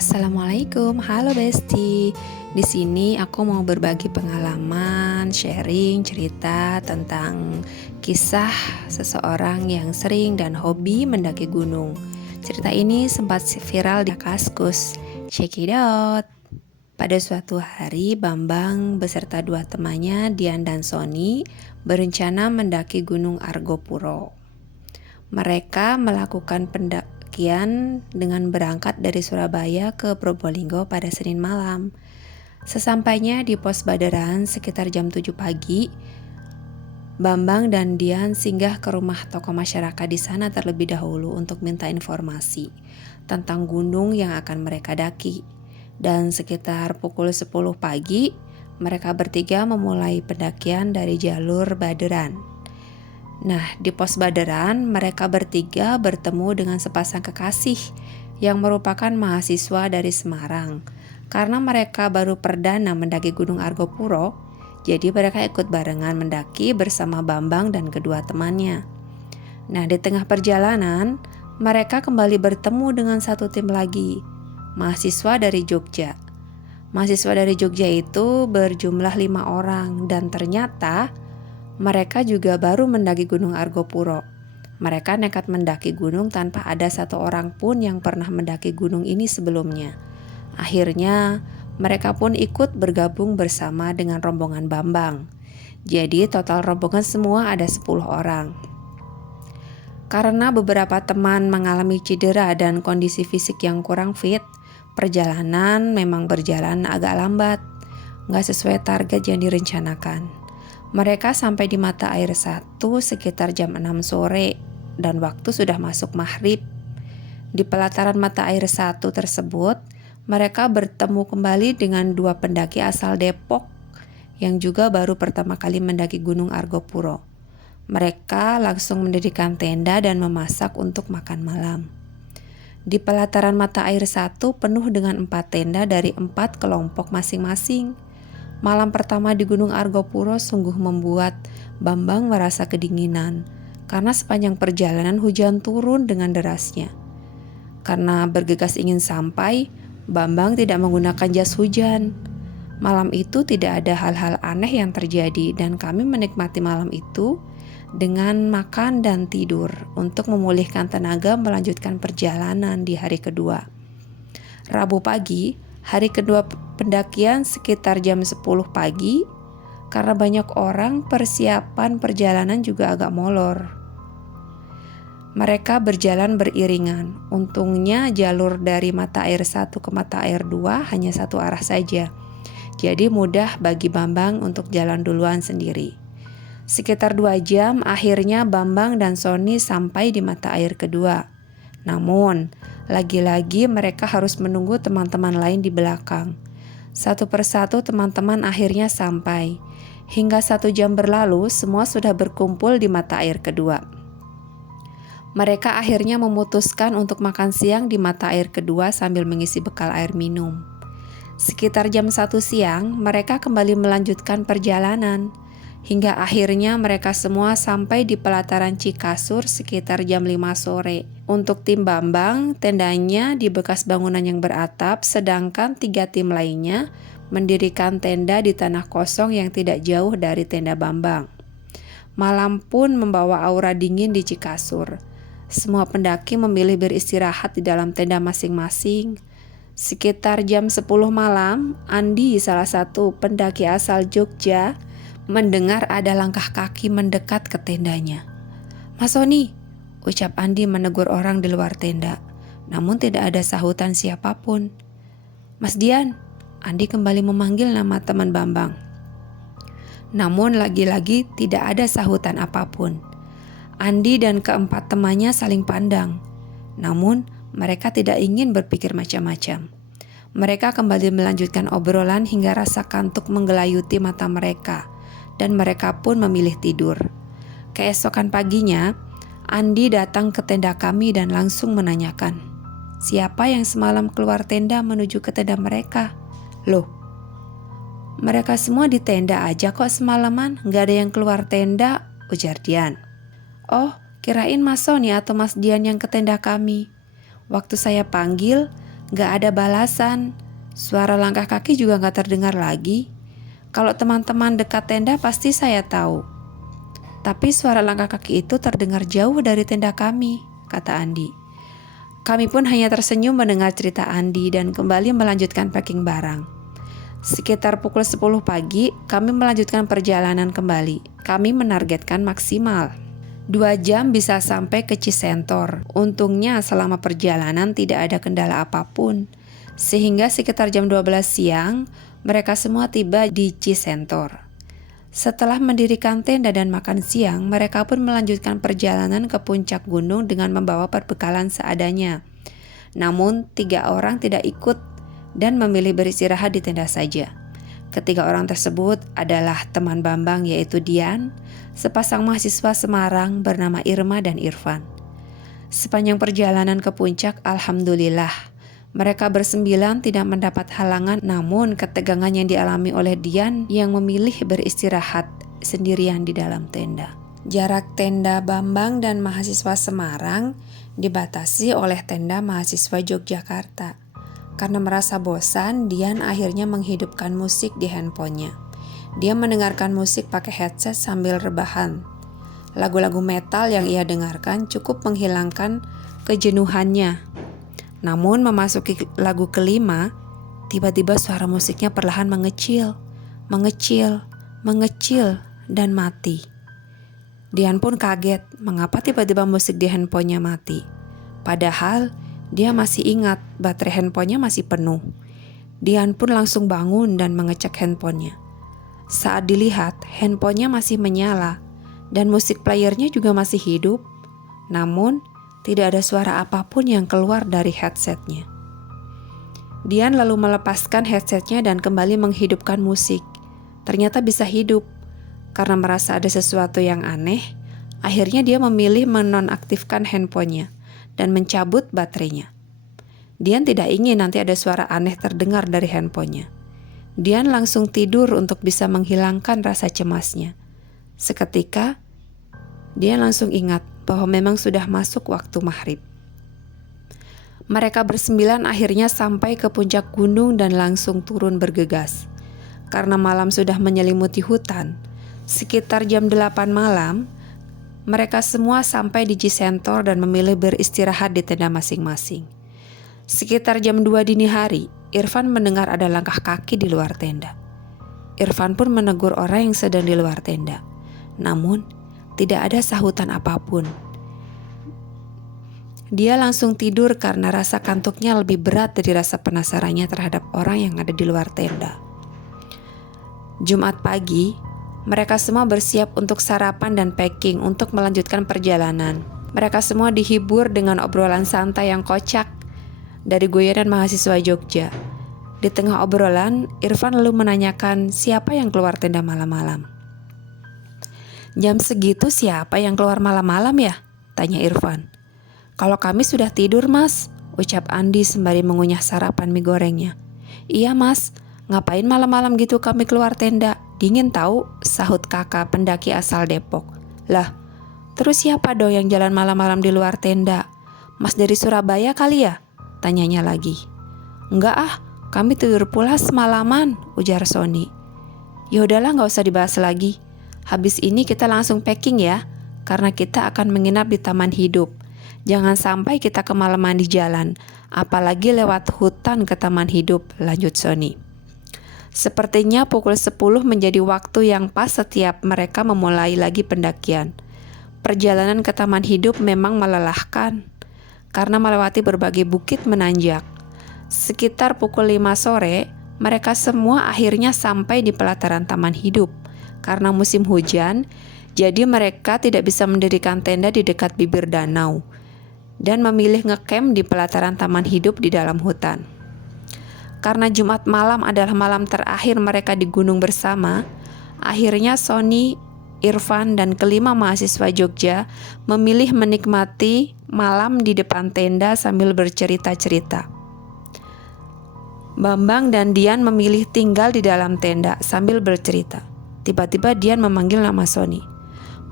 Assalamualaikum, halo Besti. Di sini aku mau berbagi pengalaman, sharing cerita tentang kisah seseorang yang sering dan hobi mendaki gunung. Cerita ini sempat viral di Kaskus. Check it out. Pada suatu hari, Bambang beserta dua temannya, Dian dan Sony, berencana mendaki Gunung Argopuro. Mereka melakukan pendakian dengan berangkat dari Surabaya ke Probolinggo pada Senin malam. Sesampainya di pos Baderan sekitar jam 7 pagi, Bambang dan Dian singgah ke rumah tokoh masyarakat di sana terlebih dahulu untuk minta informasi tentang gunung yang akan mereka daki. Dan sekitar pukul 10 pagi, mereka bertiga memulai pendakian dari jalur Baderan. Nah, di pos Baderan, mereka bertiga bertemu dengan sepasang kekasih yang merupakan mahasiswa dari Semarang. Karena mereka baru perdana mendaki Gunung Argopuro, jadi mereka ikut barengan mendaki bersama Bambang dan kedua temannya. Nah, di tengah perjalanan, mereka kembali bertemu dengan satu tim lagi, mahasiswa dari Jogja. Mahasiswa dari Jogja itu berjumlah 5 orang dan ternyata mereka juga baru mendaki Gunung Argopuro. Mereka nekat mendaki gunung tanpa ada satu orang pun yang pernah mendaki gunung ini sebelumnya. Akhirnya, mereka pun ikut bergabung bersama dengan rombongan Bambang. Jadi total rombongan semua ada 10 orang. Karena beberapa teman mengalami cedera dan kondisi fisik yang kurang fit, perjalanan memang berjalan agak lambat, nggak sesuai target yang direncanakan. Mereka sampai di mata air satu sekitar jam 6 sore dan waktu sudah masuk maghrib. Di pelataran mata air satu tersebut, mereka bertemu kembali dengan dua pendaki asal Depok yang juga baru pertama kali mendaki Gunung Argopuro. Mereka langsung mendirikan tenda dan memasak untuk makan malam. Di pelataran mata air satu penuh dengan 4 tenda dari 4 kelompok masing-masing. Malam pertama di Gunung Argopuro sungguh membuat Bambang merasa kedinginan karena sepanjang perjalanan hujan turun dengan derasnya. Karena bergegas ingin sampai, Bambang tidak menggunakan jas hujan. Malam itu tidak ada hal-hal aneh yang terjadi dan kami menikmati malam itu dengan makan dan tidur untuk memulihkan tenaga melanjutkan perjalanan di hari kedua. Rabu pagi, hari kedua pendakian sekitar jam 10 pagi, karena banyak orang persiapan perjalanan juga agak molor. Mereka berjalan beriringan. Untungnya jalur dari mata air 1 ke mata air 2 hanya satu arah saja. Jadi mudah bagi Bambang untuk jalan duluan sendiri. Sekitar 2 jam akhirnya Bambang dan Sony sampai di mata air kedua. Namun, lagi-lagi mereka harus menunggu teman-teman lain di belakang. Satu persatu teman-teman akhirnya sampai. Hingga 1 jam berlalu, semua sudah berkumpul di mata air kedua. Mereka akhirnya memutuskan untuk makan siang di mata air kedua sambil mengisi bekal air minum. Sekitar jam 1 siang, mereka kembali melanjutkan perjalanan. Hingga akhirnya mereka semua sampai di pelataran Cikasur sekitar jam 5 sore. Untuk tim Bambang, tendanya di bekas bangunan yang beratap, sedangkan 3 tim lainnya mendirikan tenda di tanah kosong yang tidak jauh dari tenda Bambang. Malam pun membawa aura dingin di Cikasur. Semua pendaki memilih beristirahat di dalam tenda masing-masing. Sekitar jam 10 malam, Andi, salah satu pendaki asal Jogja, mendengar ada langkah kaki mendekat ke tendanya. "Mas Sony," ucap Andi menegur orang di luar tenda, namun tidak ada sahutan siapapun. "Mas Dian," Andi kembali memanggil nama teman Bambang. Namun lagi-lagi tidak ada sahutan apapun. Andi dan keempat temannya saling pandang. Namun mereka tidak ingin berpikir macam-macam. Mereka kembali melanjutkan obrolan hingga rasa kantuk menggelayuti mata mereka. Dan mereka pun memilih tidur. Keesokan paginya, Andi datang ke tenda kami dan langsung menanyakan, siapa yang semalam keluar tenda menuju ke tenda mereka? Loh, mereka semua di tenda aja kok semalaman, gak ada yang keluar tenda, ujar Dian. Oh, kirain Mas Sony atau Mas Dian yang ke tenda kami. Waktu saya panggil, Gak ada balasan. Suara langkah kaki juga gak terdengar lagi. Kalau teman-teman dekat tenda pasti saya tahu. Tapi suara langkah kaki itu terdengar jauh dari tenda kami, kata Andi. Kami pun hanya tersenyum mendengar cerita Andi dan kembali melanjutkan packing barang. Sekitar pukul 10 pagi, kami melanjutkan perjalanan kembali. Kami menargetkan maksimal 2 jam bisa sampai ke Cisentor. Untungnya selama perjalanan tidak ada kendala apapun. Sehingga sekitar jam 12 siang, mereka semua tiba di Cisentor. Setelah mendirikan tenda dan makan siang, mereka pun melanjutkan perjalanan ke puncak gunung dengan membawa perbekalan seadanya. Namun 3 orang tidak ikut dan memilih beristirahat di tenda saja. Ketiga orang tersebut adalah teman Bambang yaitu Dian, sepasang mahasiswa Semarang bernama Irma dan Irfan. Sepanjang perjalanan ke puncak, alhamdulillah, mereka bersembilan tidak mendapat halangan, namun ketegangan yang dialami oleh Dian yang memilih beristirahat sendirian di dalam tenda. Jarak tenda Bambang dan mahasiswa Semarang dibatasi oleh tenda mahasiswa Yogyakarta. Karena merasa bosan, Dian akhirnya menghidupkan musik di handphonenya. Dia mendengarkan musik pakai headset sambil rebahan. Lagu-lagu metal yang ia dengarkan cukup menghilangkan kejenuhannya. Namun memasuki lagu kelima, tiba-tiba suara musiknya perlahan mengecil, dan mati. Dian pun kaget mengapa tiba-tiba musik di handphonenya mati. Padahal dia masih ingat baterai handphonenya masih penuh. Dian pun langsung bangun dan mengecek handphonenya. Saat dilihat, handphonenya masih menyala dan musik playernya juga masih hidup. Namun, tidak ada suara apapun yang keluar dari headsetnya. Dian lalu melepaskan headsetnya dan kembali menghidupkan musik. Ternyata bisa hidup. Karena merasa ada sesuatu yang aneh, akhirnya dia memilih menonaktifkan handphonenya dan mencabut baterainya. Dian tidak ingin nanti ada suara aneh terdengar dari handphonenya. Dian langsung tidur untuk bisa menghilangkan rasa cemasnya. Seketika, Dian langsung ingat bahwa memang sudah masuk waktu maghrib. Mereka bersembilan akhirnya sampai ke puncak gunung dan langsung turun bergegas. Karena malam sudah menyelimuti hutan, sekitar jam 8 malam, mereka semua sampai di Cisentor dan memilih beristirahat di tenda masing-masing. Sekitar jam 2 dini hari, Irfan mendengar ada langkah kaki di luar tenda. Irfan pun menegur orang yang sedang di luar tenda. Namun, tidak ada sahutan apapun. Dia langsung tidur karena rasa kantuknya lebih berat dari rasa penasarannya terhadap orang yang ada di luar tenda. Jumat pagi, mereka semua bersiap untuk sarapan dan packing untuk melanjutkan perjalanan. Mereka semua dihibur dengan obrolan santai yang kocak dari guyonan mahasiswa Jogja. Di tengah obrolan, Irfan lalu menanyakan siapa yang keluar tenda malam-malam. Jam segitu siapa yang keluar malam-malam ya? Tanya Irfan. Kalau kami sudah tidur mas, ucap Andi sembari mengunyah sarapan mie gorengnya. Iya mas, ngapain malam-malam gitu kami keluar tenda? Dingin tahu, sahut kakak pendaki asal Depok. Lah, terus siapa dong yang jalan malam-malam di luar tenda? Mas dari Surabaya kali ya? Tanyanya lagi. Enggak ah, kami tidur pula semalaman, ujar Sony. Yaudahlah gak usah dibahas lagi. Habis ini kita langsung packing ya, karena kita akan menginap di Taman Hidup. Jangan sampai kita kemalaman di jalan, apalagi lewat hutan ke Taman Hidup, lanjut Sony. Sepertinya pukul 10 menjadi waktu yang pas setiap mereka memulai lagi pendakian. Perjalanan ke Taman Hidup memang melelahkan, karena melewati berbagai bukit menanjak. Sekitar pukul 5 sore, mereka semua akhirnya sampai di pelataran Taman Hidup. Karena musim hujan, jadi mereka tidak bisa mendirikan tenda di dekat bibir danau dan memilih ngecamp di pelataran Taman Hidup di dalam hutan. Karena Jumat malam adalah malam terakhir mereka di gunung bersama, akhirnya Sony, Irfan, dan kelima mahasiswa Jogja memilih menikmati malam di depan tenda sambil bercerita-cerita. Bambang dan Dian memilih tinggal di dalam tenda sambil bercerita. Tiba-tiba Dian memanggil nama Sony.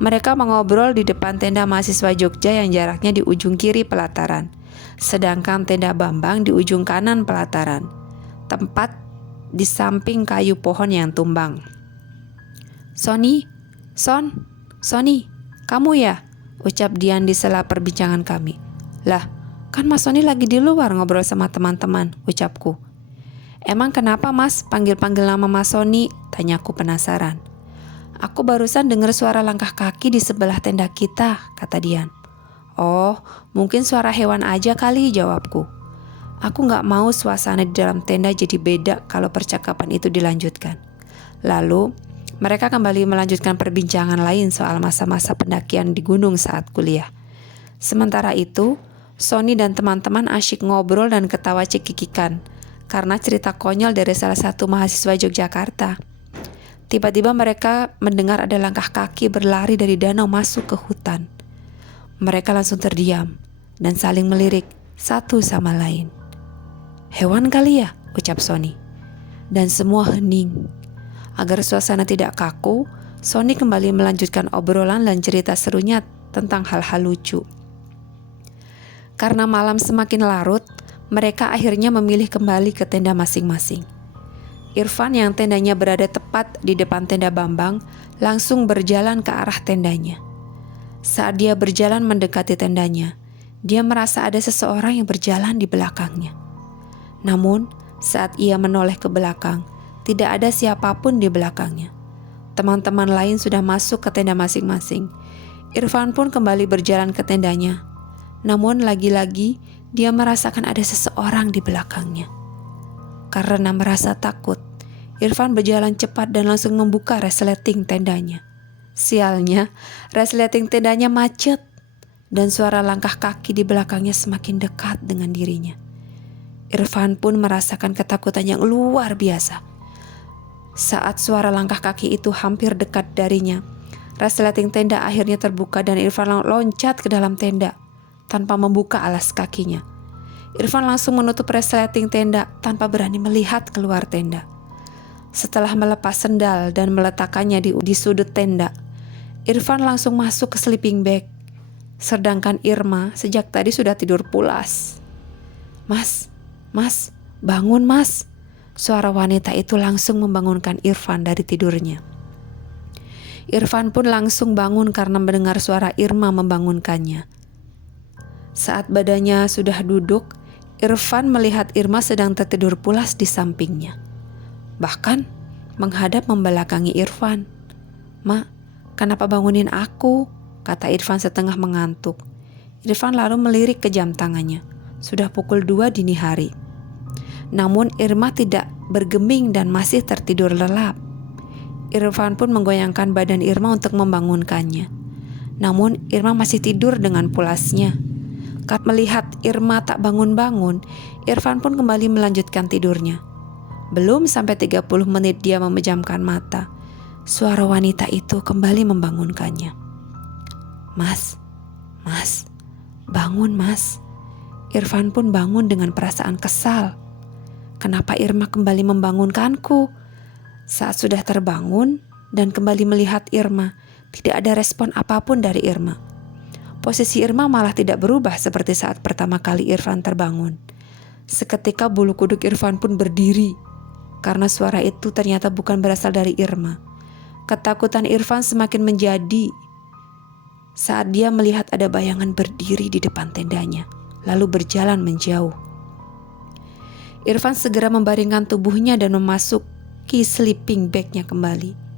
Mereka mengobrol di depan tenda mahasiswa Jogja yang jaraknya di ujung kiri pelataran. sedangkan tenda Bambang di ujung kanan pelataran, tempat di samping kayu pohon yang tumbang. "Sony, Sony, kamu ya?" ucap Dian di sela perbincangan kami. "Lah, kan Mas Sony lagi di luar ngobrol sama teman-teman," ucapku. "Emang kenapa Mas panggil-panggil nama Mas Sony?" tanyaku penasaran. "Aku barusan dengar suara langkah kaki di sebelah tenda kita," kata Dian. "Oh, mungkin suara hewan aja kali," jawabku. Aku gak mau suasana di dalam tenda jadi beda kalau percakapan itu dilanjutkan. Lalu, mereka kembali melanjutkan perbincangan lain soal masa-masa pendakian di gunung saat kuliah. Sementara itu, Sony dan teman-teman asyik ngobrol dan ketawa cekikikan karena cerita konyol dari salah satu mahasiswa Yogyakarta. Tiba-tiba mereka mendengar ada langkah kaki berlari dari danau masuk ke hutan. Mereka langsung terdiam dan saling melirik satu sama lain. "Hewan kali ya?" ucap Sony. Dan semua hening. Agar suasana tidak kaku, Sony kembali melanjutkan obrolan dan cerita serunya tentang hal-hal lucu. Karena malam semakin larut, mereka akhirnya memilih kembali ke tenda masing-masing. Irfan yang tendanya berada tepat di depan tenda Bambang langsung berjalan ke arah tendanya. Saat dia berjalan mendekati tendanya, dia merasa ada seseorang yang berjalan di belakangnya. Namun, saat ia menoleh ke belakang, tidak ada siapapun di belakangnya. Teman-teman lain sudah masuk ke tenda masing-masing. Irfan pun kembali berjalan ke tendanya. Namun lagi-lagi dia merasakan ada seseorang di belakangnya. Karena merasa takut, Irfan berjalan cepat dan langsung membuka resleting tendanya. Sialnya, resleting tendanya macet dan suara langkah kaki di belakangnya semakin dekat dengan dirinya. Irfan pun merasakan ketakutan yang luar biasa. Saat suara langkah kaki itu hampir dekat darinya, resleting tenda akhirnya terbuka dan Irfan loncat ke dalam tenda tanpa membuka alas kakinya. Irfan langsung menutup resleting tenda tanpa berani melihat keluar tenda. Setelah melepas sendal dan meletakkannya di sudut tenda, Irfan langsung masuk ke sleeping bag. Sedangkan Irma sejak tadi sudah tidur pulas. Mas, bangun Mas." Suara wanita itu langsung membangunkan Irfan dari tidurnya. Irfan pun langsung bangun karena mendengar suara Irma membangunkannya. Saat badannya sudah duduk, Irfan melihat Irma sedang tertidur pulas di sampingnya. Bahkan menghadap membelakangi Irfan. "Ma, kenapa bangunin aku?" kata Irfan setengah mengantuk. Irfan lalu melirik ke jam tangannya. Sudah pukul 2 dini hari. Namun Irma tidak bergeming dan masih tertidur lelap. Irfan pun menggoyangkan badan Irma untuk membangunkannya. Namun Irma masih tidur dengan pulasnya. Saat melihat Irma tak bangun-bangun, Irfan pun kembali melanjutkan tidurnya. Belum sampai 30 menit dia memejamkan mata, suara wanita itu kembali membangunkannya. Mas, bangun Mas." Irfan pun bangun dengan perasaan kesal. Kenapa Irma kembali membangunkanku? Saat sudah terbangun dan kembali melihat Irma, tidak ada respon apapun dari Irma. Posisi Irma malah tidak berubah seperti saat pertama kali Irfan terbangun. Seketika bulu kuduk Irfan pun berdiri, karena suara itu ternyata bukan berasal dari Irma. Ketakutan Irfan semakin menjadi saat dia melihat ada bayangan berdiri di depan tendanya, lalu berjalan menjauh. Irfan segera membaringkan tubuhnya dan memasuki sleeping bag-nya kembali.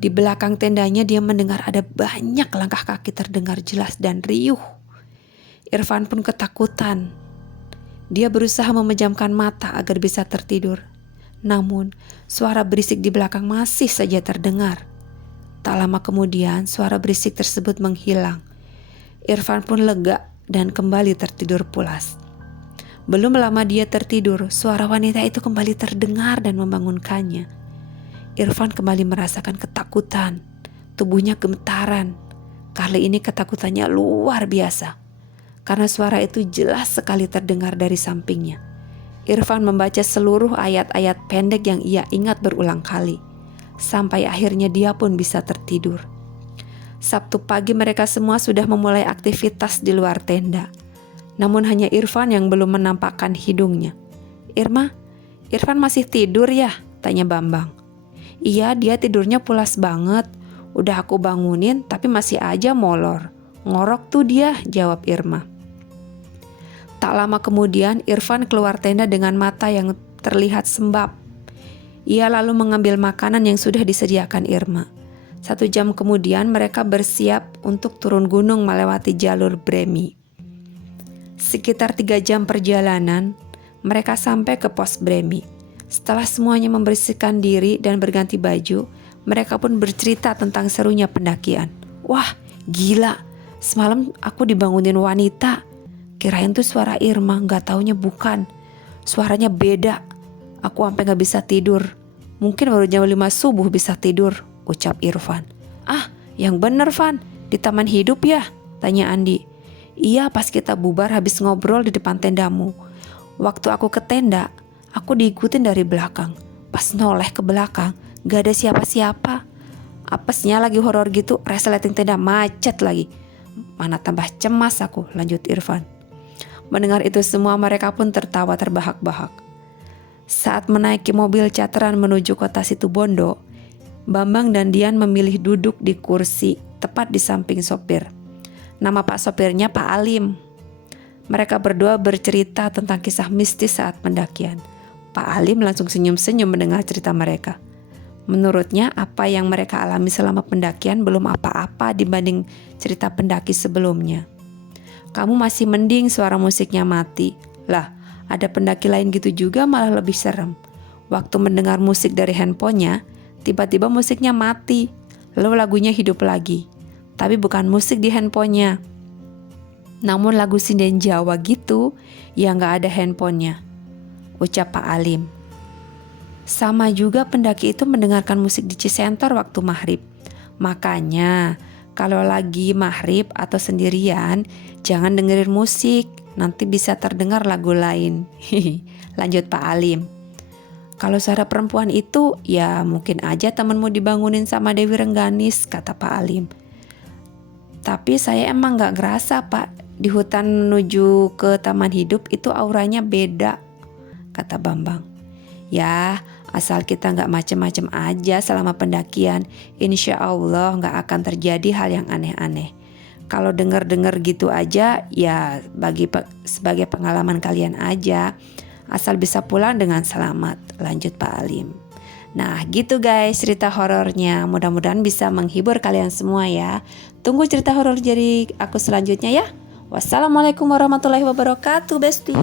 Di belakang tendanya dia mendengar ada banyak langkah kaki terdengar jelas dan riuh. Irfan pun ketakutan. Dia berusaha memejamkan mata agar bisa tertidur. Namun suara berisik di belakang masih saja terdengar. Tak lama kemudian suara berisik tersebut menghilang. Irfan pun lega dan kembali tertidur pulas. Belum lama dia tertidur, suara wanita itu kembali terdengar dan membangunkannya. Irfan kembali merasakan ketakutan. Tubuhnya gemetaran. Kali ini ketakutannya luar biasa, karena suara itu jelas sekali terdengar dari sampingnya. Irfan membaca seluruh ayat-ayat pendek yang ia ingat berulang kali, sampai akhirnya dia pun bisa tertidur. Sabtu pagi mereka semua sudah memulai aktivitas di luar tenda. Namun hanya Irfan yang belum menampakkan hidungnya. Irfan masih tidur ya?" tanya Bambang. "Iya, dia tidurnya pulas banget. Udah aku bangunin tapi masih aja molor. Ngorok tuh dia," jawab Irma. Tak lama kemudian Irfan keluar tenda dengan mata yang terlihat sembab. Ia lalu mengambil makanan yang sudah disediakan Irma. 1 jam kemudian mereka bersiap untuk turun gunung melewati jalur Bremi. Sekitar 3 jam perjalanan, mereka sampai ke pos Bremi. Setelah semuanya membersihkan diri dan berganti baju, mereka pun bercerita tentang serunya pendakian. "Wah, gila, semalam aku dibangunin wanita. Kirain tuh suara Irma, gak taunya bukan. Suaranya beda. Aku sampai gak bisa tidur. Mungkin baru jam 5 subuh bisa tidur," ucap Irfan. "Ah, yang bener Van, di Taman Hidup ya?" tanya Andi. "Iya, pas kita bubar habis ngobrol di depan tendamu. Waktu aku ke tenda, aku diikutin dari belakang. Pas noleh ke belakang, gak ada siapa-siapa. Apesnya lagi horor gitu, resleting tenda macet lagi. Mana tambah cemas aku," lanjut Irfan. Mendengar itu semua mereka pun tertawa terbahak-bahak. Saat menaiki mobil charteran menuju kota Situbondo, Bambang dan Dian memilih duduk di kursi tepat di samping sopir. Nama Pak sopirnya Pak Alim. Mereka berdua bercerita tentang kisah mistis saat pendakian. Pak Alim langsung senyum-senyum mendengar cerita mereka. Menurutnya apa yang mereka alami selama pendakian belum apa-apa dibanding cerita pendaki sebelumnya. "Kamu masih mending suara musiknya mati. Lah, ada pendaki lain gitu juga malah lebih serem. Waktu mendengar musik dari handphonenya, tiba-tiba musiknya mati, lalu lagunya hidup lagi. Tapi bukan musik di handphonenya, namun lagu sinden Jawa gitu yang gak ada handphonenya," ucap Pak Alim. Sama juga pendaki itu mendengarkan musik di Cisentor waktu maghrib. Makanya kalau lagi maghrib atau sendirian, jangan dengerin musik, nanti bisa terdengar lagu lain. Lanjut Pak Alim. "Kalau suara perempuan itu, ya mungkin aja temenmu dibangunin sama Dewi Rengganis," kata Pak Alim. "Tapi saya emang gak ngerasa Pak, di hutan menuju ke Taman Hidup itu auranya beda," kata Bambang. "Ya, asal kita gak macem-macem aja selama pendakian, insya Allah gak akan terjadi hal yang aneh-aneh. Kalau denger-denger gitu aja, ya sebagai pengalaman kalian aja, asal bisa pulang dengan selamat," lanjut Pak Alim. Nah gitu guys cerita horornya, mudah-mudahan bisa menghibur kalian semua ya. Tunggu cerita horor dari aku selanjutnya ya. Wassalamualaikum warahmatullahi wabarakatuh, Besti.